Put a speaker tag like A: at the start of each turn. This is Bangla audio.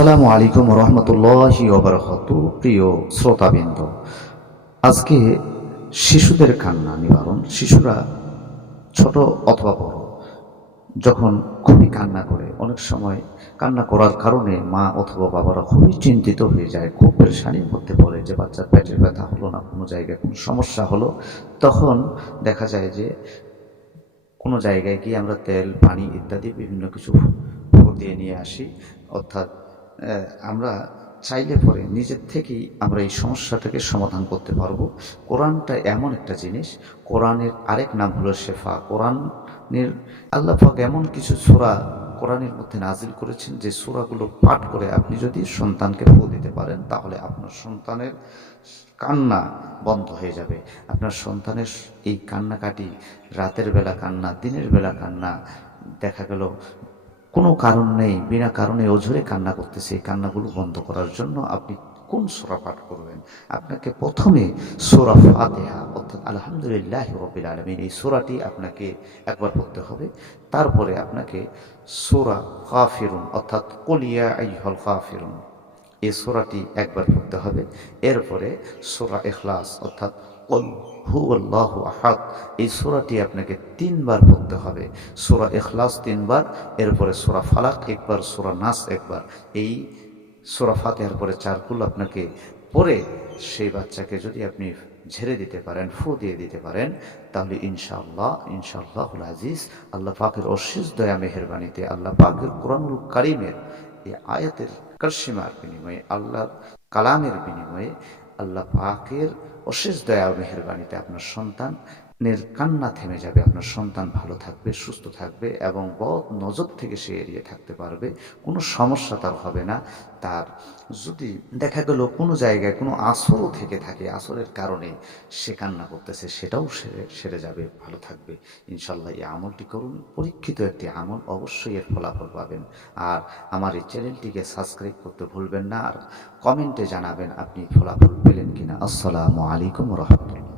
A: আসসালামু আলাইকুম রহমতুল্লাহি ওবরকত প্রিয় শ্রোতাবৃন্দ, আজকে শিশুদের কান্না নিবারণ, শিশুরা ছোট অথবা বড়, যখন খুবই কান্না করে, অনেক সময় কান্না করার কারণে মা অথবা বাবারা খুবই চিন্তিত হয়ে যায়, খুব পরেশানির মধ্যে পড়ে যে বাচ্চার পেটের ব্যথা হলো না, কোনো জায়গায় কোনো সমস্যা হলো। তখন দেখা যায় যে কোনো জায়গায় গিয়ে আমরা তেল, পানি ইত্যাদি বিভিন্ন কিছু দিয়ে নিয়ে আসি, অর্থাৎ আমরা চাইলে পরে নিজের থেকেই আমরা এই সমস্যাটাকে সমাধান করতে পারব। কোরআনটা এমন একটা জিনিস, কোরআনের আরেক নাম হলো শেফা। কোরআনের আল্লাহ পাক এমন কিছু সূরা কোরআনের মধ্যে নাজিল করেছেন যে সূরাগুলো পাঠ করে আপনি যদি সন্তানকে ফু দিতে পারেন, তাহলে আপনার সন্তানের কান্না বন্ধ হয়ে যাবে। আপনার সন্তানের এই কান্নাকাটি, রাতের বেলা কান্না, দিনের বেলা কান্না, দেখা গেল কোনো কারণ নেই, বিনা কারণে অঝরে কান্না করতেছে। এই কান্নাগুলো বন্ধ করার জন্য আপনি কোন সোরা পাঠ করবেন? আপনাকে প্রথমে সোরা ফাতেহা, অর্থাৎ আলহামদুলিল্লাহ রবিল আলমিন, এই সোরাটি আপনাকে একবার পড়তে হবে। তারপরে আপনাকে সোরা কাফিরুন অর্থাৎ কলিয়া আইহল কাফিরুন এই সোরাটি একবার পড়তে হবে। এরপরে সোরা এখলাস অর্থাৎ আহাদ, এই সোরাটি আপনাকে তিনবার পড়তে হবে। সোরা এখলাস তিনবার, এরপরে সোরা ফালাক একবার, সোরা নাস একবার। এই সোরা ফাতেহার পরে চারকুল আপনাকে পরে সেই বাচ্চাকে যদি আপনি ঝেড়ে দিতে পারেন, ফু দিয়ে দিতে পারেন, তাহলে ইনশাআল্লাহ, ইনশাআল্লাহুল আজিজ, আল্লাহ পাকের অশেষ দয়া মেহরবানিতে, আল্লাহ পাকের কোরআনুল কারিমের এই আয়াতের কার্সিমার বিনিময়ে আল্লাহর কালামের বিনিময়ে আল্লাহ পাকের অশেষ দয়া মেহরবানিতে আপনার সন্তানের কান্না থেমে যাবে, আপনার সন্তান ভালো থাকবে, সুস্থ থাকবে এবং বদ নজর থেকে সে এড়িয়ে থাকতে পারবে, কোনো সমস্যা তার হবে না। তার যদি দেখা গেল কোনো জায়গায় কোনো আসরও থেকে থাকে, আসরের কারণে সে কান্না করতেছে, সেটাও সেরে সেরে যাবে, ভালো থাকবে। ইনশাল্লাহ এই আমলটি করুন, পরীক্ষিত একটি আমল অবশ্যই এর ফলাফল পাবেন। আর আমার এই চ্যানেলটিকে সাবস্ক্রাইব করতে ভুলবেন না, আর কমেন্টে জানাবেন আপনি ফলাফল পেলেন কিনা। আসসালামু আলাইকুম রহমতুল্লাহ।